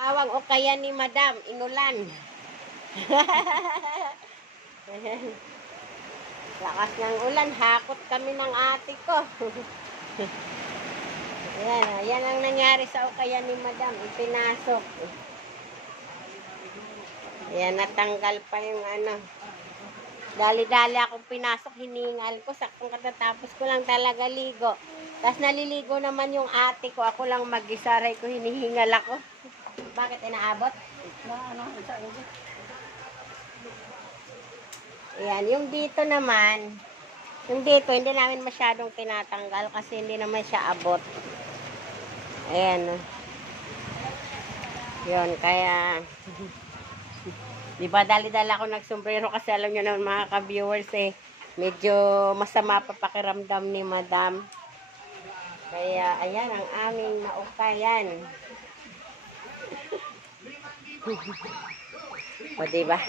Bawang o kaya ni Madam, inulan. Lakas ng ulan, hakot kami ng ate ko. Yan ang nangyari sa ukayan ni Madam, ipinasok. Yan, natanggal pa yung ano. Dali-dali akong pinasok, hiningal ko. Saktong katatapos ko lang talaga ligo. Tapos naliligo naman yung ate ko. Ako lang mag-isaray ko, hinihingal ako. Bakit inaabot? Ayan, yung dito naman, yung dito, hindi namin masyadong tinatanggal kasi hindi naman siya abot. Ayan. Yun, kaya... Diba, dali-dala ako nagsombrero kasi alam nyo naman mga ka-viewers medyo masama pa pakiramdam ni Madam. Kaya, ayan ang aming naukayan. O, diba?